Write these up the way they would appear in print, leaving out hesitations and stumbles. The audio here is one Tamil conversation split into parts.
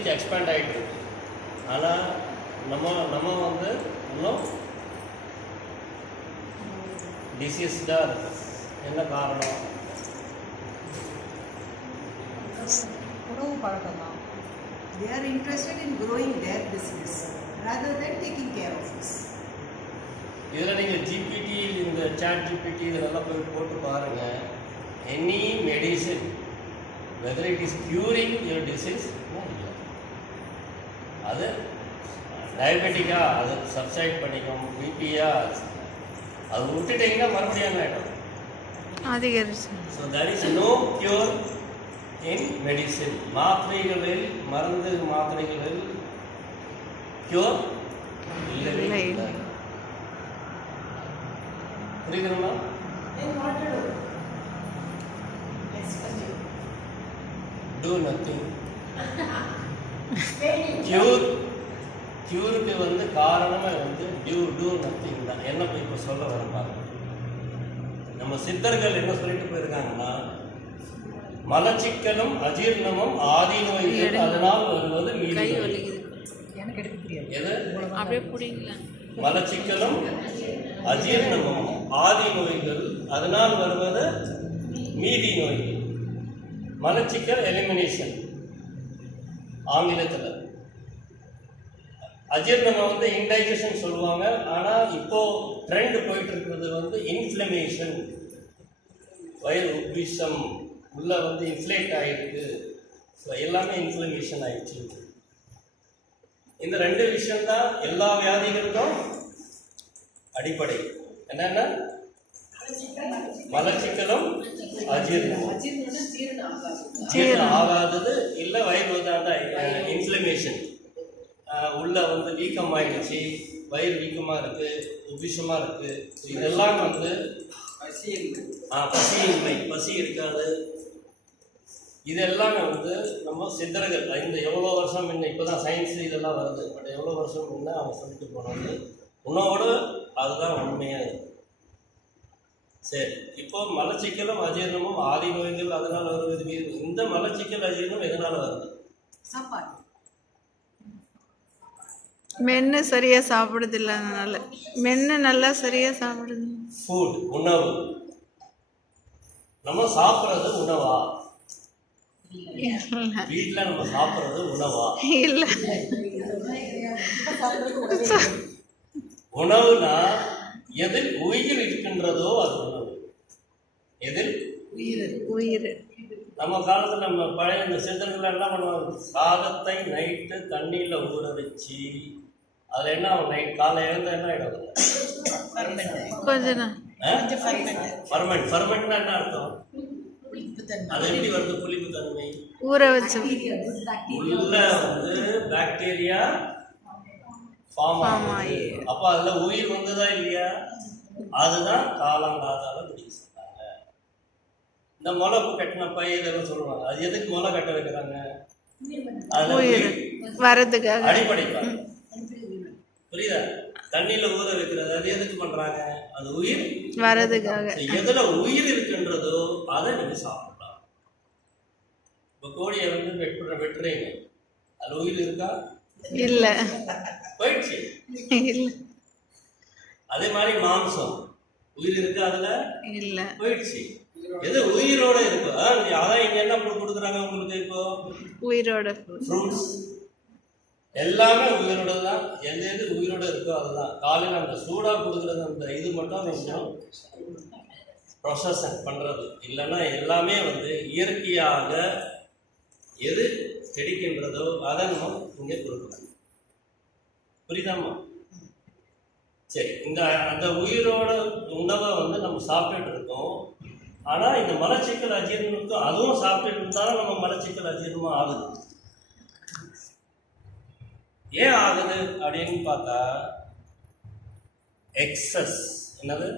ரீச் எக்ஸ்பேண்ட் ஆகிட்டு இருக்கு. ஆனால் நம்ம வந்து இன்னும் டிசீஸ்டாக இருக்கு. என்ன காரணம்? உணவு பழக்கம் தான். They are interested in growing their business rather than taking care of us. இதில் நீங்கள் ஜிபிடி, இந்த சாட் ஜிபிடி இதெல்லாம் போய் போட்டு பாருங்கள். Any medicine whether it is curing your disease, அது டயபெட்டிக்காக அது சப்சைட் பண்ணிக்கும், பிபியாக அது விட்டுட்டிங்கன்னா மறுபடியும் என்ன ஆகிடும்? அதிகரிச்சு. So there is no cure in medicine. மாத்திரைகளில், மருந்து மாத்திரைகளில் க்யூர் இல்லவே இல்லை. புரியுதுங்களா? Do nothing. க்யூருக்கு வந்து காரணமே வந்து do nothing தான். என்ன போய் இப்போ சொல்ல வர பாருங்க. நம்ம சித்தர்கள் என்ன சொல்லிட்டு போயிருக்காங்கன்னா, மலச்சிக்கலும் அஜீர்ணமும் ஆதி நோய்கள் அதனால் வருவது மீதி. எது? மலச்சிக்கலும் அஜீர்ணமும் ஆதி நோய்கள் அதனால் வருவது மீதி நோய்கள். மலச்சிக்கல் எலிமினேஷன் ஆங்கிலத்தில், அஜீர்ணம் வந்து இன்டைஜஷன் சொல்லுவாங்க. ஆனால் இப்போ ட்ரெண்ட் போயிட்டு இருக்கிறது வந்து இன்ஃப்ளமேஷன், வயிறு உப்பிசம், உள்ள வந்து இன்ஃப்ளேட் ஆகிருக்கு. ஸோ எல்லாமே இன்ஃப்ளமேஷன் ஆகிடுச்சு. இந்த ரெண்டு விஷயம்தான் எல்லா வியாதிகளுக்கும் அடிப்படை. என்னென்ன? மலச்சிக்கலும் அஜீர்ணம். ஜீரணம் ஆகாதது இல்லை, வயிறு வந்து இன்ஃப்ளமேஷன், உள்ள வந்து வீக்கம் ஆயிடுச்சு, வயிறு வீக்கமாக இருக்குது, உபிஷமாக இருக்குது. இதெல்லாம் வந்து பசியின்மை, பசி இருக்காது. இதெல்லாம் வந்து நம்ம சித்தர்கள் இந்த எவ்வளோ வருஷம் முன்ன, இப்போ தான் சயின்ஸு இதெல்லாம் வருது, பட் எவ்வளோ வருஷம் முன்னே அவங்க சொல்லிட்டு போனது உன்னோட அதுதான் உண்மையாக இருக்குது. சரி, இப்போ மலச்சிக்கலும் அஜீரணமும் ஆதி நோய்கள் அதனால் வருவது. இந்த மலச்சிக்கல் அஜீரணம் எதனால் வருது? சாப்பாடு மென்று சரியாக சாப்பிடுறது இல்லை, அதனால மென்று நல்லா சரியாக சாப்பிடுது. ஃபுட், உணவு. நம்ம சாப்பிட்றது உணவா? வீட்டில் நம்ம சாப்பிட்றது உணவா? இல்லை. உணவுனா எதில் உயிர் இருக்கின்றதோ அது உணவு. எதில் உயிர். நம்ம காலத்தில் நம்ம பழைய இந்த சித்தர்கள் என்ன பண்ணுவாங்க? சாதத்தை நைட்டு தண்ணியில் ஊற வச்சு அதில் என்ன ஆகும்? நைட் காலை எழுந்த என்ன ஆகிடும்? கொஞ்சம் ஃபர்மெண்ட்னா என்ன அர்த்தம்? அது எப்படி வருது? புளிப்பு தன்மை. ஊற வச்சு உள்ள வந்து பாக்டீரியா ஃபார்ம் ஆகுது. அப்போ அதில் உயிர் வந்ததா இல்லையா? அதுதான் காலங்காதால பிடிக்க சொன்னாங்க. இந்த முளை கட்டின பயிரெல்லாம் சொல்லுவாங்க. அது எதுக்கு முளை கட்ட வைக்கிறாங்க? அது வரதுக்காக, அடிப்படைப்பாங்க. புரியுதா? தண்ணியில ஊற வைக்கிறது அது எதுக்கு பண்றாங்க? அது உயிர் வரதுக்காக. எதுல உயிர் இருக்குன்றதோ அதை நீங்க சாப்பிடலாம். இப்போ கோழியை வந்து வெட்டுறீங்க, அது உயிர் இருக்கா? இல்ல, போயிடுச்சு. இல்ல. அதே மாதிரி மாம்சம் உயிர் இருக்கா? அதுல இல்ல, போயிடுச்சு. எது உயிரோட இருக்கோ அதான் இங்க என்ன கொடுக்குறாங்க உங்களுக்கு? இப்போ உயிரோட ஃப்ரூட்ஸ் எல்லாமே உயிரோட தான். எது எது உயிரோட இருக்கோ அதுதான். காலையில் அந்த சூடாக கொடுக்குறது அந்த இது மட்டும் கொஞ்சம் ப்ரொசஸன் பண்ணுறது. இல்லைன்னா எல்லாமே வந்து இயற்கையாக எது கிடைக்கின்றதோ அதை நம்ம இங்கே கொடுக்கணும். புரியுதாம்மா? சரி, இந்த அந்த உயிரோட உணவை வந்து நம்ம சாப்பிட்டுட்டு இருக்கோம். ஆனால் இந்த மலச்சிக்கல் அஜீரணத்துக்கும் அதுவும் சாப்பிட்டுட்டு இருந்தாலும் நம்ம மலச்சிக்கல் அஜீரணமாக ஆகுது. ஏன் ஆகுது அப்படின்னு பார்த்தா எக்ஸஸ். என்னது?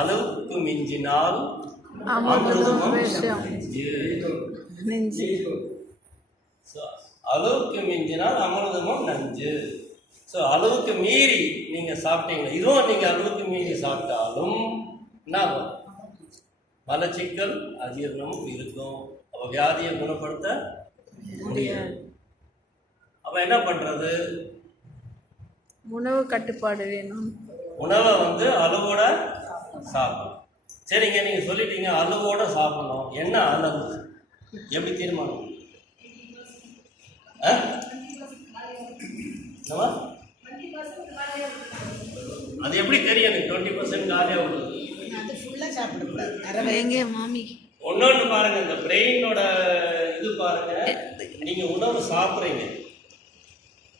அளவுக்கு மிஞ்சினால் நெஞ்சு. அளவுக்கு மிஞ்சினால் அமிர்தமும் நஞ்சு. ஸோ அளவுக்கு மீறி நீங்கள் சாப்பிட்டீங்க, இதுவும் நீங்கள் அளவுக்கு மீறி சாப்பிட்டாலும் என்ன ஆகும்? மலச்சிக்கல் அஜீரணமும் இருக்கும். அப்போ வியாதியை குணப்படுத்த முடியாது. அப்ப என்ன பண்றது? உணவு கட்டுப்பாடு வேணும். உணவை வந்து அளவோட சாப்பிடணும். சரிங்க, நீங்க சொல்லிட்டீங்க அளவோட சாப்பிடணும். என்ன அளவு? எப்படி தீர்மானம்? அது எப்படி தெரியும் எனக்கு 20% காலியாக விடுது? அது ஃபுல்லாக சாப்பிடக்கூடாது. எங்கே மாமி? ஒன்னொன்று பாருங்க, இந்த பிரெயினோட இது பாருங்க. நீங்க உணவு சாப்பிட்றீங்க,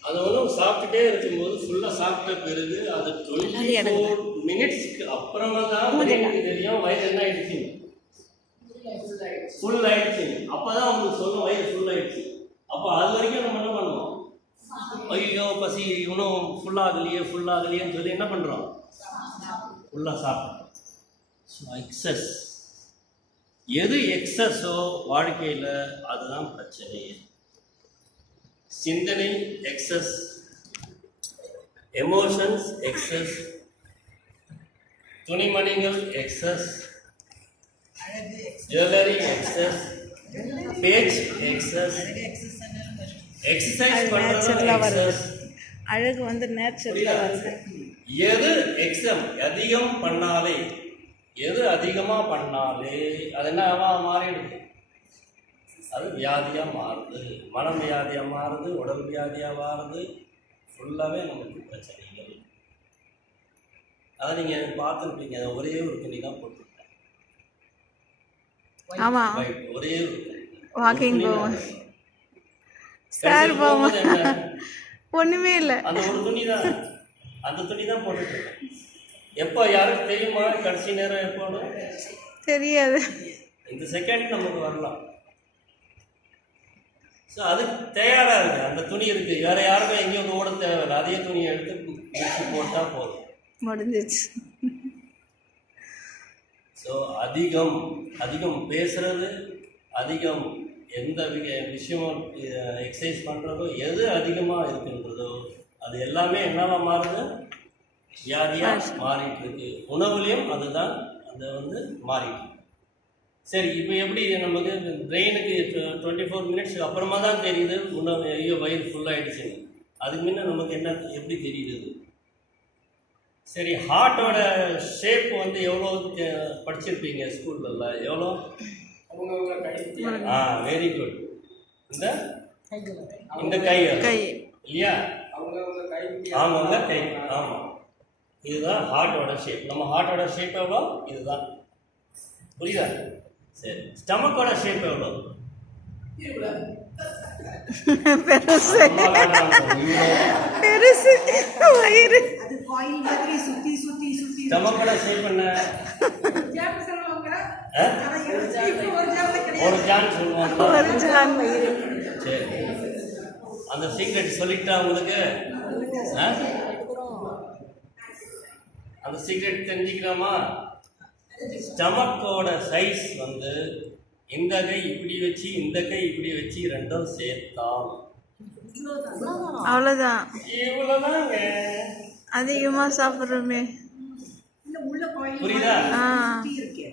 அந்த உணவு சாப்பிட்டுட்டே இருக்கும்போது ஃபுல்லாக சாப்பிட்ட பிறகு அது 24 மினிட்ஸ்க்கு அப்புறமா தான் பிரெயினுக்கு தெரியும் வயிறு என்ன ஆயிடுச்சு, ஃபுல் ஆயிடுச்சு. அப்பதான் உங்களுக்கு சொல்லும் வயிறு ஃபுல் ஆயிடுச்சு. அப்போ அது வரைக்கும் நம்ம என்ன பண்ணுவோம்? ஐயோ பசி, உணவு ஃபுல்லாகலையேன்னு சொல்லி என்ன பண்ணுறோம்? ஃபுல்லாக சாப்பிட்றோம். ஸோ எக்ஸஸ், எது எக்ஸஸோ வாழ்க்கையில் அதுதான் பிரச்சனையே. சிந்தனை எக்ஸஸ், எமோஷன்ஸ் எக்ஸஸ், துணிமணிகள் எக்ஸஸ், ஜுவல்லரி எக்ஸஸ், பேச்சு எக்ஸஸ், எக்ஸசைஸ் பண்றது எக்ஸஸ். அழகு வந்து நேச்சுரலாக வருது. எது எக்ஸம் அதிகம் பண்ணாலே, எது அதிகமாக பண்ணாலே அது என்ன மாறிடுது? அது வியாதியாக மாறுது. மனம் வியாதியாக மாறுது, உடல் வியாதியாக மாறுது. ஃபுல்லாகவே நமக்கு பிரச்சனைகள். அதை நீங்கள் பார்த்துருப்பீங்க. ஒரே ஒரு துணி தான் போட்டுருக்கேன். ஆமாம், ஒரே ஒரு வாக்கிங் போவோம் சார், போவோம், ஒன்றுமே இல்லை, அந்த ஒரு துணி தான், அந்த துணி தான் போட்டுருக்கேன். எப்போ யாருக்கு தெரியுமா கடைசி நேரம் எப்போன்னு? தெரியாது. இந்த செகண்ட் நமக்கு வரலாம். ஸோ அதுக்கு தயாராக இருக்கு. அந்த துணி இருக்கு, வேற யாருமே எங்கேயும் ஓட தேவையில்லை. அதே துணியை எடுத்து போட்டால் போதும், முடிஞ்சிச்சு. ஸோ அதிகம் பேசுறது, அதிகம் எந்த விஷயமும் எக்ஸசைஸ் பண்ணுறதோ, எது அதிகமாக இருக்குன்றதோ அது எல்லாமே என்னவா மாறுது? வியாதியாக மாறிட்டு இருக்கு. உணவுலையும் அதுதான் அந்த வந்து மாறிட்டு இருக்கு. சரி, இப்போ எப்படி நமக்கு பிரெயினுக்கு 24 மினிட்ஸ் அப்புறமா தான் தெரியுது உணவு, ஐயோ வயிறு ஃபுல்லாகிடுச்சுன்னு. அதுக்கு முன்ன நமக்கு என்ன எப்படி தெரியுது? சரி, ஹார்ட்டோட ஷேப் வந்து எவ்வளோ படிச்சிருப்பீங்க ஸ்கூல்ல? எவ்வளோ? Very good. இந்த கை இல்லையா? ஆமாங்க, கை. ஆமாம், இதுதான் ஹார்ட்டோட ஷேப். நம்ம ஹார்ட்டோட ஷேப் எவ்வளோ? இதுதான். புரியுதா? சரி, ஸ்டமக்கோட ஷேப் எவ்வளோ? பெருசு பெருசு வயிறு. அது காயில் மாதிரி சுத்தி சுத்தி சுத்தி. ஸ்டமக்கோட ஷேப் என்ன? ஒரு ஜான் சொல்லுவாங்க. ஒரு ஜான் வயிறு. சரி, அந்த சீக்ரெட் சொல்லிட்டா உங்களுக்கு? அந்த சீக்ரெட் தெரிஞ்சுக்கலாமா? ஸ்டமக்கோட சைஸ் வந்து இந்த கை இப்படி வச்சு, இந்த கை இப்படி வச்சு, ரெண்டும் சேர்த்தா அவ்வளோதான். இவ்வளோதாங்க. அதிகமாக சாப்பிட்றோமே. புரியுதா? இருக்கு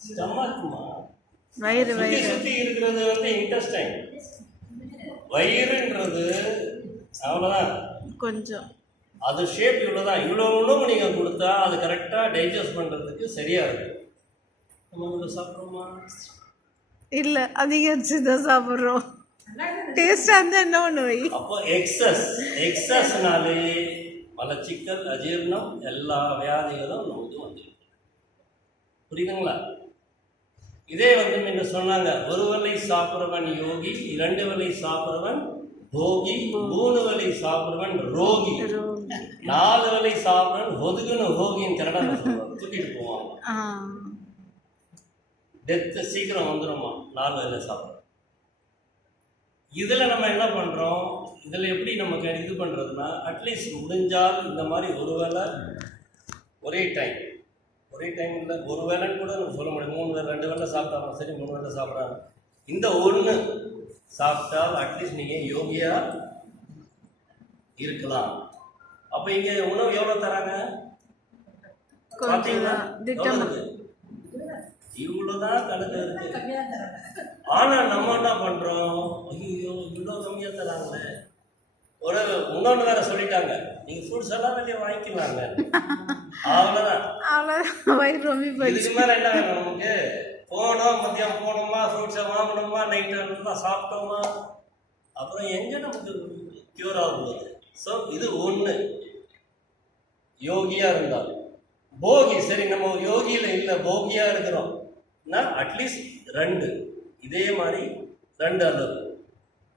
ஸ்டமக்மா, வயிறு சுத்தி சுத்தி இருக்கிறது வந்து இன்டெஸ்டைன். வயிறுன்றது அவ்வளோதான், கொஞ்சம். அது ஷேப் இவ்வளோதான். இவ்வளோ உணவு நீங்கள் கொடுத்தா அது கரெக்டாக டைஜஸ்ட் பண்ணுறதுக்கு சரியாக இருக்கும். நம்ம இவ்வளோ சாப்பிட்றோமா? இல்லை, அதிகரிச்சு தான் சாப்பிட்றோம். டேஸ்டாக இருந்தால் என்ன ஒன்று வை. அப்போ எக்ஸஸ்னாலே மலச்சிக்கல், அஜீர்ணம், எல்லா வியாதிகளும் நமக்கு வந்துருக்கு. புரியுதுங்களா? இதே வந்து முன்ன சொன்னாங்க, ஒரு வேளை சாப்பிட்றவன் யோகி, 2 வேளை சாப்பிட்றவன் போகி, 3 வேளை சாப்பிட்றவன் ரோகி, 4 வேளை சாப்பிட்றவன் ஒதுக்குன்னு ஹோகின்னு கன்னடாவில் சொல்லுவாங்க. தூக்கிட்டு போவாங்க. டெத்து சீக்கிரம் வந்துடுமா 4 வேளை சாப்பிட்றோம். இதில் நம்ம என்ன பண்ணுறோம்? இதில் எப்படி நமக்கு இது பண்ணுறதுன்னா, அட்லீஸ்ட் முடிஞ்சால் இந்த மாதிரி ஒரு வேளை ஒரே டைமில், ஒரு வேளைன்னு கூட நம்ம சொல்ல முடியும். 3 வேளை 2 வேளை சாப்பிட்டாலும் சரி, 3 வேளை சாப்பிட்றாங்க. இந்த ஒன்று சாப்பிட்டால் அட்லீஸ்ட் நீங்கள் யோகியாக இருக்கலாம். அப்போ இங்கே உணவு எவ்வளோ தராங்க பார்த்தீங்களா? இவ்வளோதான் கணக்கு இருக்கு. ஆனால் நம்ம என்ன பண்ணுறோம்? ஒரு இன்னொன்று வேற சொல்லிட்டாங்க, நீங்கள் ஃப்ரூட்ஸ் எல்லாம் வெளியே வாங்கிக்கலாங்க. அவ்வளோதான். அவ்வளோதான், வயிறு ரொம்ப போயிடுச்சு. இதுக்கு மேலே என்ன வேணும் நமக்கு? போனோம், மதியம் போனோமா, ஃப்ரூட்ஸை வாங்கணுமா, நைட்டு நல்லா சாப்பிட்டோமா, அப்புறம் எங்கே நமக்கு க்யூர் ஆகுது? ஸோ இது ஒன்று. யோகியாக இருந்தால் போகி, சரி நம்ம யோகியில் இல்லை போகியாக இருக்கிறோம்னா அட்லீஸ்ட் 2 இதே மாதிரி 2 அளவு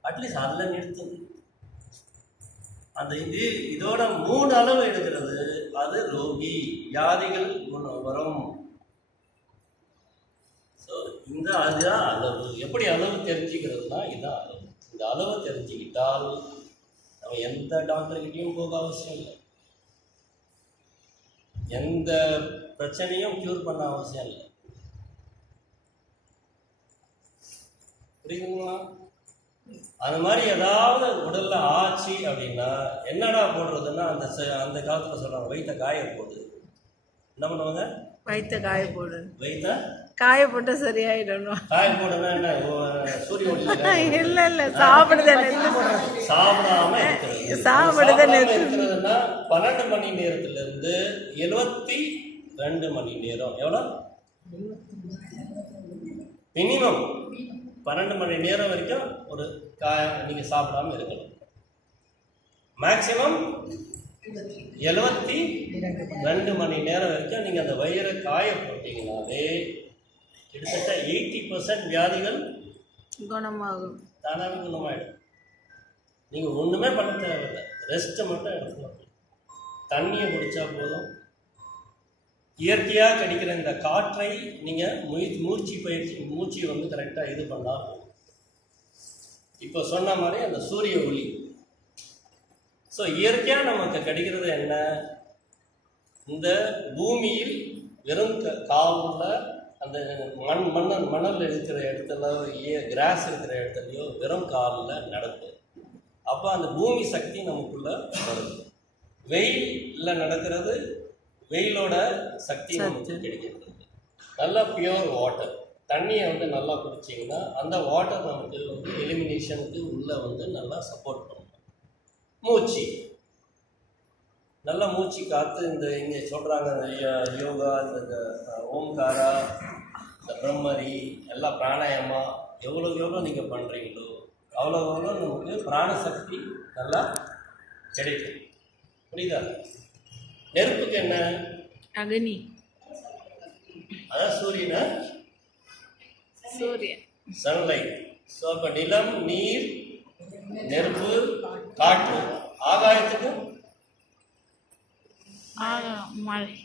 அட்லீஸ்ட் அதில் நிறுத்துது. அந்த இதோட 3 அளவு எடுக்கிறது அது ரோகி, வியாதிகள் வரும். ஸோ அதுதான் அளவு. எப்படி அளவு தெரிஞ்சுக்கிறதுனா இதுதான் அளவு. இந்த அளவை தெரிஞ்சுக்கிட்டால் நம்ம எந்த டாக்டர்கிட்டையும் போக அவசியம் இல்லை, எந்த பிரச்சனையும் க்யூர் பண்ண அவசியம் இல்லை. புரியுதுங்களா? அது மாதிரி ஏதாவது உடல்ல ஆச்சு அப்படின்னா என்னடா போடுறதுன்னா அந்த காலத்தில் சொல்றாங்க வயிற்ற காய போடு. என்ன பண்ணுவாங்க? வயிற்ற காய போடு. வயிற்ற காய போட்டா சரியாயிடணும். காய போடுனா என்ன? சூரிய ஒளி இல்லை இல்லை, சாப்பிடுதல் சாப்பிடாம இருக்கிறதுனா 12 மணி நேரத்திலிருந்து 72 மணி நேரம். எவ்வளோ? மினிமம் 12 மணி நேரம் வரைக்கும் ஒரு நீங்கள் சாப்பிடாம இருக்கணும். மேக்சிமம் 72 மணி நேரம் வரைக்கும் நீங்கள் அந்த வயிறை காய போட்டீங்கன்னாலே கிட்டத்தட்ட 80% வியாதிகள் குணமாகும், தானாகவே குணமாயிடும். நீங்கள் ஒன்றுமே பண்ண தேவையில்லை, ரெஸ்ட்டை மட்டும் எடுத்துக்கலாம். தண்ணியை குடித்தா போதும். இயற்கையாக கிடைக்கிற இந்த காற்றை நீங்கள் மூச்சு வந்து கரெக்டாக இது பண்ணால் போதும். இப்போ சொன்ன மாதிரி அந்த சூரிய ஒளி. ஸோ இயற்கையாக நமக்கு கிடைக்கிறது என்ன? இந்த பூமியில் வெறும் காலில் அந்த மணல் இருக்கிற இடத்துல, கிராஸ் இருக்கிற இடத்துலையோ வெறும் காலில் நடக்கும். அப்போ அந்த பூமி சக்தி நமக்குள்ள வருது. வெயிலில் நடக்கிறது, வெயிலோட சக்தி நமக்கு கிடைக்கிறது. நல்லா பியூர் வாட்டர் தண்ணியை வந்து நல்லா குடிச்சிங்கன்னா அந்த வாட்டர் நமக்கு வந்து எலிமினேஷனுக்கு உள்ளே வந்து நல்லா சப்போர்ட் பண்ணும். மூச்சு நல்லா மூச்சு காற்று. இங்கே சொல்கிறாங்க யோகா, இந்த ஓம்காரா, இந்த பிரம்மரி, எல்லாம் பிராணாயாமா எவ்வளோ நீங்கள் பண்ணுறீங்களோ அவ்வளோ நமக்கு பிராணசக்தி நல்லா கிடைக்கும். புரியுதா? நெருப்புக்கு என்ன? அக்னி. அதான் சூரியனை, சூரியன், சன்லைட். ஸோ அப்போ நிலம், நீர், நெருப்பு, காற்று. ஆகாயத்துக்கு மழை.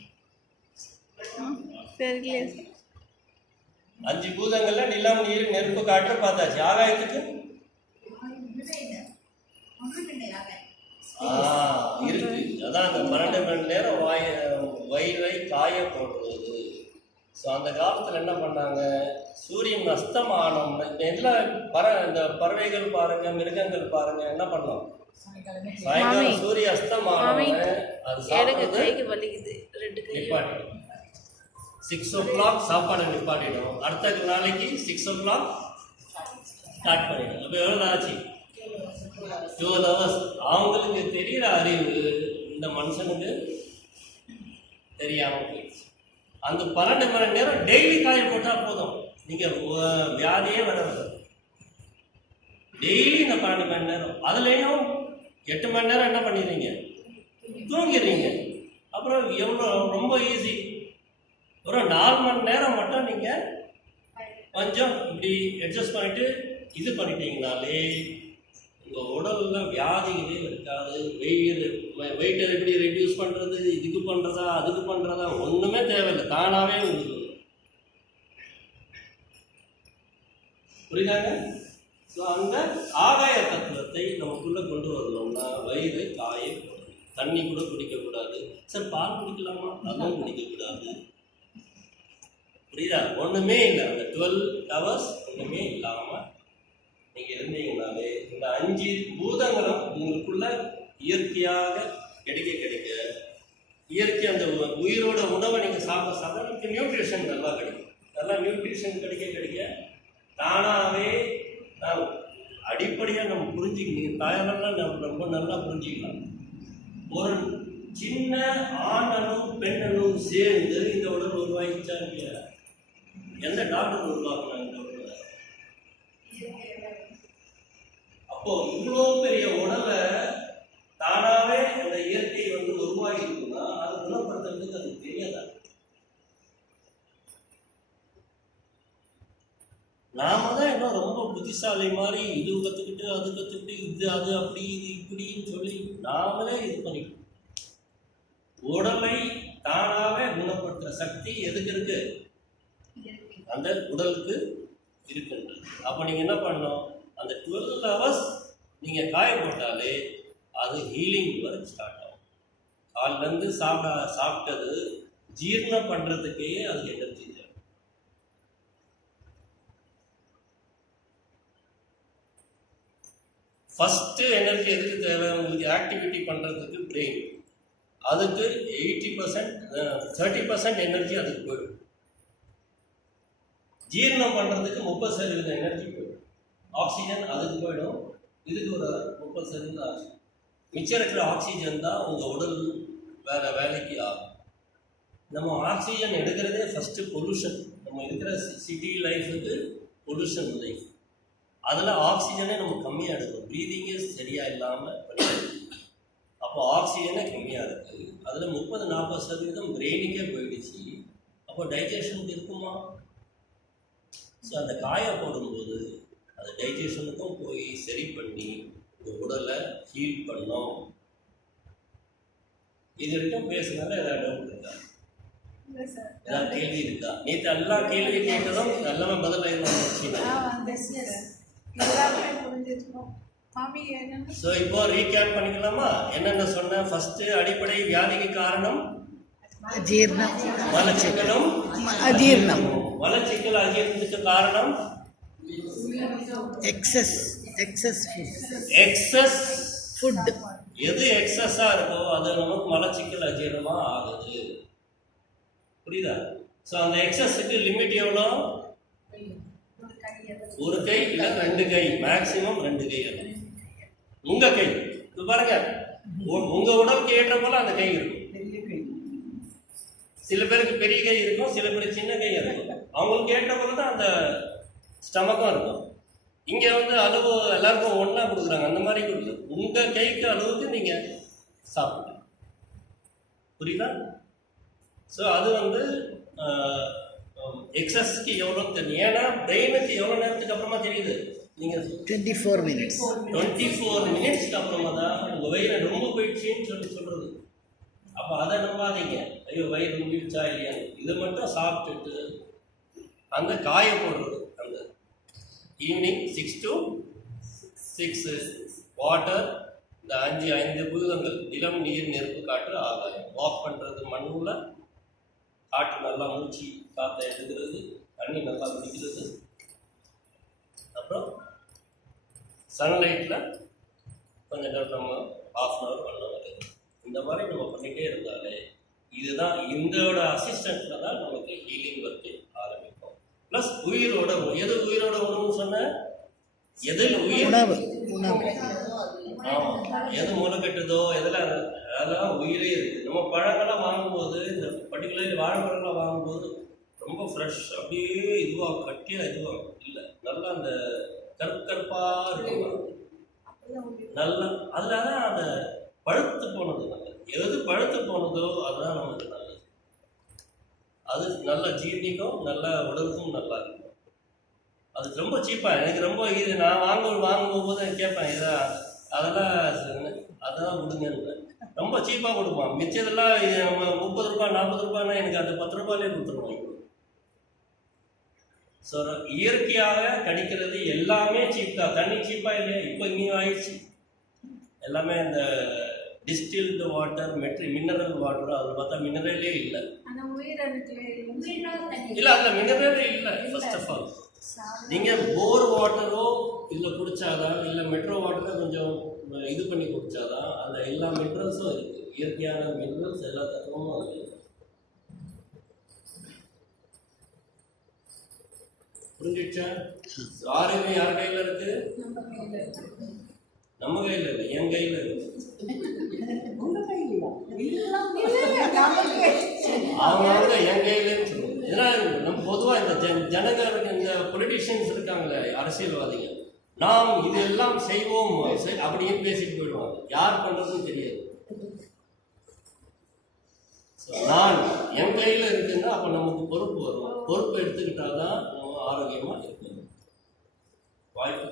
5 பூதங்கள்ல நிலம், நீர், நெருப்பு, காற்று பார்த்தாச்சு. ஆகாயத்துக்கு இருக்கு. அதான் அந்த 12 மணி நேரம் வயிறை காய போடுறது. ஸோ அந்த காலத்தில் என்ன பண்ணாங்க? சூரியன் அஸ்தமானம் எல்லாம் இந்த பறவைகள் பாருங்க, மிருகங்கள் பாருங்க, என்ன பண்ணோம்? சாயங்காலம் சூரிய அஸ்தமானம் அது நிப்பாட்டிடும். 6 o'clock சாப்பாடு நிப்பாட்டிடும். அடுத்த நாளைக்கு 6 o'clock ஸ்டார்ட் பண்ணிடும். அப்போ எவ்வளோ ஆச்சு? 12 hours. அவங்களுக்கு தெரிகிற அறிவு இந்த மனுஷனுக்கு தெரியாமல் போயிடுச்சு. அந்த 12 மணி நேரம் டெய்லி காய போட்டால் போதும், நீங்கள் வியாதியே வராது. டெய்லி இந்த 12 மணி நேரம், அதுலேயும் 8 மணி நேரம் என்ன பண்ணிடுறீங்க? தூங்கிடுறீங்க. அப்புறம் எவ்வளோ ரொம்ப ஈஸி. ஒரு 4 மணி நேரம் மட்டும் நீங்கள் கொஞ்சம் இப்படி அட்ஜஸ்ட் பண்ணிட்டு இது பண்ணிட்டீங்கனாலே உங்கள் உடலில் வியாதிகளே இருக்காது. வெயிட்டை எப்படி ரெடியூஸ் பண்ணுறது, இதுக்கு பண்ணுறதா அதுக்கு பண்ணுறதா ஒன்றுமே தேவையில்லை, தானாகவே உங்களுக்கு. புரியுதாங்க? ஸோ அந்த ஆகாய தத்துவத்தை நமக்குள்ளே கொண்டு வரணும்னா வயிறு காய போடணும். தண்ணி கூட குடிக்கக்கூடாது. சார் பால் குடிக்கலாமா? அதுவும் குடிக்கக்கூடாது. புரியுதா? ஒன்றுமே இல்லை. அந்த 12 hours ஒன்றுமே இல்லாமல் நீங்கள் இருந்தீங்கனாலே இந்த 5 பூதங்களும் உங்களுக்குள்ள இயற்கையாக கிடைக்க இயற்கை அந்த உயிரோட உணவை நீங்கள் சாப்பிட நியூட்ரிஷன் நல்லா கிடைக்கும். நல்லா நியூட்ரிஷன் கிடைக்க தானாகவே அடிப்படையாக நம்ம புரிஞ்சுக்கணும். தாயாரெல்லாம் நம்ம ரொம்ப நல்லா புரிஞ்சுக்கலாம். ஒரு சின்ன ஆணனும் பெண்ணனும் சேர்ந்து இந்த உடல் உருவாகிச்சா இல்லையா? எந்த டாக்டர் உருவாக்குனாங்க இந்த உடலை? அப்போ இவ்வளோ பெரிய உடலை தானாவே அந்த இயற்கை வந்து உருவாகி இருக்குன்னா அதை குணப்படுத்துறதுக்கு அது தெரியாதா? நாம தான் இன்னும் ரொம்ப புத்திசாலி மாதிரி இது கற்றுக்கிட்டு அது கற்றுக்கிட்டு இது அது அப்படி இது இப்படின்னு சொல்லி நாமளே இது பண்ணிக்கணும். உடலை தானாவே குணப்படுத்துற சக்தி எதுக்கு இருக்கு? அந்த உடலுக்கு இருக்கின்றது. அப்போ நீங்கள் என்ன பண்ணணும்? அந்த 12 hours நீங்கள் காய போட்டாலே அது ஹீலிங் ஒர்க் ஸ்டார்ட் ஆகும். காலிலேருந்து சாப்பிட்டது ஜீரணம் பண்ணுறதுக்கே அது எனர்ஜி தேவை. ஃபஸ்ட்டு எனர்ஜி எதுக்கு தேவை? உங்களுக்கு ஆக்டிவிட்டி பண்ணுறதுக்கு பிரெயின். அதுக்கு 80% 30% எனர்ஜி அதுக்கு போயிடும். ஜீரணம் பண்ணுறதுக்கு 30% எனர்ஜி போயிடும். ஆக்சிஜன் அதுக்கு போயிடும். இதுக்கு ஒரு 30% ஆக்சிஜன். மிச்சம் இருக்கிற ஆக்சிஜன் தான் உங்கள் உடல் வேறு வேலைக்கு ஆகும். நம்ம ஆக்சிஜன் எடுக்கிறதே ஃபஸ்ட்டு பொல்யூஷன். நம்ம இருக்கிற சிட்டி லைஃபுக்கு பொல்யூஷன் லைஃப். அதில் ஆக்சிஜனே நம்ம கம்மியாக எடுக்கும். ப்ரீதிங்கே சரியாக இல்லாமல் அப்போ ஆக்சிஜனே கம்மியாக இருக்குது. அதில் 30-40% பிரெயினுக்கே போயிடுச்சு. அப்போ டைஜஷனுக்கு இருக்குமா? ஸோ அந்த காய போடும்போது அது டைஜஷனுக்கும் போய் சரி பண்ணி இந்த உடலை ஹீல் பண்ணோம். இது வரைக்கும் பேசுனால ஏதாவது டவுட் இருக்கா? ஏதாவது கேள்வி இருக்கா? நேற்று எல்லா கேள்வி கேட்டதும் எல்லாமே பதில் ஸோ இப்போ ரீகேப் பண்ணிக்கலாமா? என்னென்ன சொன்னேன்? ஃபர்ஸ்ட் அடிப்படை வியாதிக்கு காரணம் அஜீர்ணம், மலச்சிக்கலும் அஜீர்ணம், மலச்சிக்கல் அஜீரணத்துக்கு காரணம் எக்ஸஸ் ஃபுட். எது எக்ஸஸா இருக்கோ அது நமக்கு மலச்சிக்கல் அஜீரணமா ஆகுது. புரியுதா? ஸோ அந்த எக்ஸஸுக்கு லிமிட் எவ்வளோ? ஒரு கை இல்லை 2 கை, மேக்சிமம் 2 கை. உங்க கை இது பாருங்க, உங்க உடலுக்கு ஏற்ற போல அந்த கை இருக்கும். சில பேருக்கு பெரிய கை இருக்கும், சில பேருக்கு சின்ன கை இருக்கும். அவங்களுக்கு ஏற்ற போல தான் அந்த ஸ்டமக்கும் இருக்கும். இங்கே வந்து அளவு எல்லாருக்கும் ஒன்றா கொடுக்குறாங்க, அந்த மாதிரி கொடுக்குது. உங்கள் கைக்கு அளவுக்கு நீங்கள் சாப்பிடுங்க. புரியுதா? ஸோ அது வந்து எக்ஸஸ்க்கு எவ்வளோ தெரியும். ஏன்னா பிரெயினுக்கு எவ்வளோ நேரத்துக்கு அப்புறமா தெரியுது? நீங்கள் 24 minutes 24 மினிட்ஸ்க்கு அப்புறமா தான் உங்கள் வயிறு ரொம்ப போயிடுச்சின்னு சொல்கிறது. அப்போ அதை நம்பாதீங்க. ஐயோ வயிறு ரொம்பிடுச்சா இல்லையான்னு. இதை மட்டும் சாப்பிட்டுட்டு அந்த காய போடுறது, அந்த ஈவினிங் 6 to 6 வாட்டர், இந்த 5 பூதங்கள் நிலம், நீர், நெருப்பு, காற்று, ஆகாயம். வாக் பண்ணுறது, மண்ணில் காற்று நல்லா மூச்சு காற்றை எடுக்கிறது, தண்ணி நல்லா குடிக்கிறது, அப்புறம் சன்லைட்டில் கொஞ்சம் நேரம் நம்ம 1/2 hour 1 hour இந்த மாதிரி நம்ம பண்ணிகிட்டே இருந்தாலே இதுதான் இதோட அசிஸ்டண்ட்டில் தான் நமக்கு ஹீலிங் ஒர்க்கு ஆரம்பிக்கும். ப்ளஸ் உயிரோட எது உயிரோட உணவுன்னு சொன்ன? எதில் உயிர் உணவு எது மூலக்கட்டுதோ எதில் அதெல்லாம் உயிரே இருக்குது. நம்ம பழங்கள்லாம் வாங்கும்போது, இந்த பர்டிகுலர் வாழைப்பழங்கள்லாம் வாங்கும்போது ரொம்ப ஃப்ரெஷ், அப்படியே இதுவாக கட்டியாக இதுவாக இல்லை, நல்லா அந்த கருப்பாக இருக்கும். நல்லா அதில் தான் அந்த பழுத்து போனது நல்லது. எது பழுத்து போனதோ அதுதான் நமக்கு நல்லது. அது நல்லா ஜீர்ணிக்கும், நல்லா உடலுக்கும் நல்லா இருக்கும். அது ரொம்ப சீப்பாக எனக்கு ரொம்ப இது நான் வாங்கும்போது எனக்கு கேட்பேன், அதெல்லாம் கொடுங்கன்னு. ரொம்ப சீப்பாக கொடுப்பான். மிச்சதெல்லாம் நம்ம 30 ரூபா 40 ரூபாய்னா எனக்கு அந்த 10 ரூபாயிலே கொடுத்துருவாங்க. ஸோ இயற்கையாக கிடைக்கிறது எல்லாமே சீப் தான். தண்ணி சீப்பாக இல்லையா? இப்போ இங்கேயும் ஆயிடுச்சு எல்லாமே. இந்த டிஸ்டில்டு வாட்டர், மினரல் வாட்டர், அதில் பார்த்தா மினரலே இல்லை. இல்லை, அதில் மினரலே இல்லை. ஃபர்ஸ்ட் ஆஃப் ஆல் நீங்கள் போர் வாட்டரோ இல்லை குடித்தாதான், இல்லை மெட்ரோ வாட்டரோ கொஞ்சம் இது பண்ணி குடித்தாதான் அந்த எல்லா மினரல்ஸும் இருக்குது. இயற்கையான மினரல்ஸ் எல்லா தத்துவமும் இருக்குது. புரிஞ்சிச்சா? ஆரோக்கியம் யார் கையில இருக்கு? நம்ம கையில இல்லை, என் கையில இருக்கு. அவங்க என் கையிலன்னு சொல்லுவோம். ஏன்னா நம்ம பொதுவாக இந்த ஜனங்களுக்கு இந்த பொலிட்டிஷியன்ஸ் இருக்காங்களே, அரசியல்வாதிகள், நாம் இதெல்லாம் செய்வோம் அப்படின்னு பேசிட்டு போயிடுவாங்க. யார் பண்றதுன்னு தெரியாது. நான் என் கையில இருக்குன்னா அப்ப நமக்கு பொறுப்பு வரும். பொறுப்பு எடுத்துக்கிட்டாதான் நம்ம ஆரோக்கியமா இருக்கணும். வாய்ப்பு